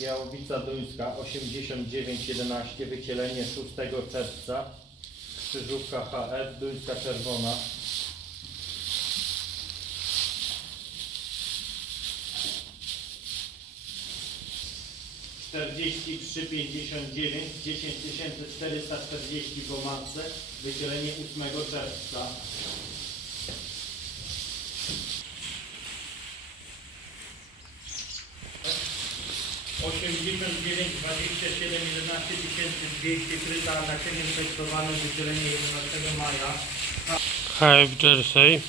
Jałowica Duńska 8911 wycielenie 6 czerwca krzyżówka HF Duńska Czerwona. czterdzieści trzy pięćdziesiąt dziewięć dziesięć tysięcy czterysta czterdzieści po matce wycielenie 8 czerwca 89, 27, 11 200 kryta nasieniem testowanym wydzielenie 11 maja. HF Jersey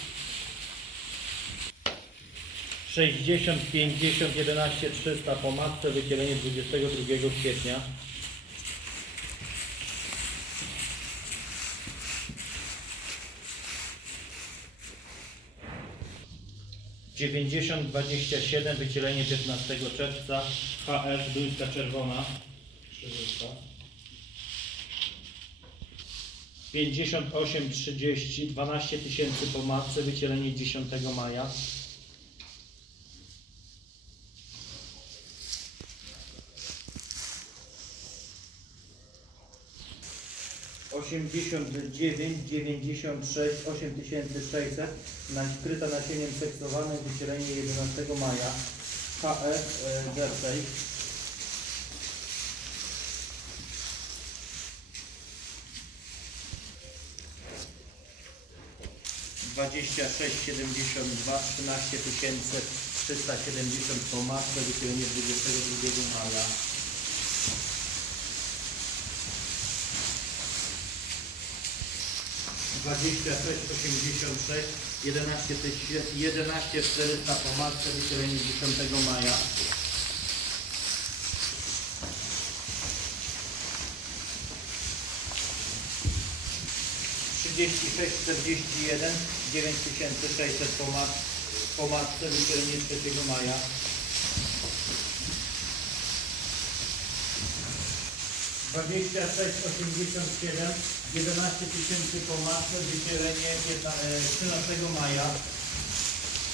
60, 50, 11 300 po matce wydzielenie 22 kwietnia. Dziewięćdziesiąt dwadzieścia siedem wycielenie 15 czerwca HF Duńska Czerwona Krzyżówka. 58 30 12 tysięcy po matce wycielenie 10 maja. 89, 96, 8600 na skryta nasieniem seksowanym wycielenie 11 maja. HF e, Jersey 26, 72, 13 tysięcy 370 po matce wycielenie 22 maja 26, 86, 11, 11 400 po matce, wycielenie 10 maja. Trzydzieści sześć, czterdzieści jeden, dziewięć tysięcy sześćset po matce, wycielenie 3 maja. Dwadzieścia sześć, osiemdziesiąt siedem, jedenaście tysięcy po matce, wycielenie 13 maja.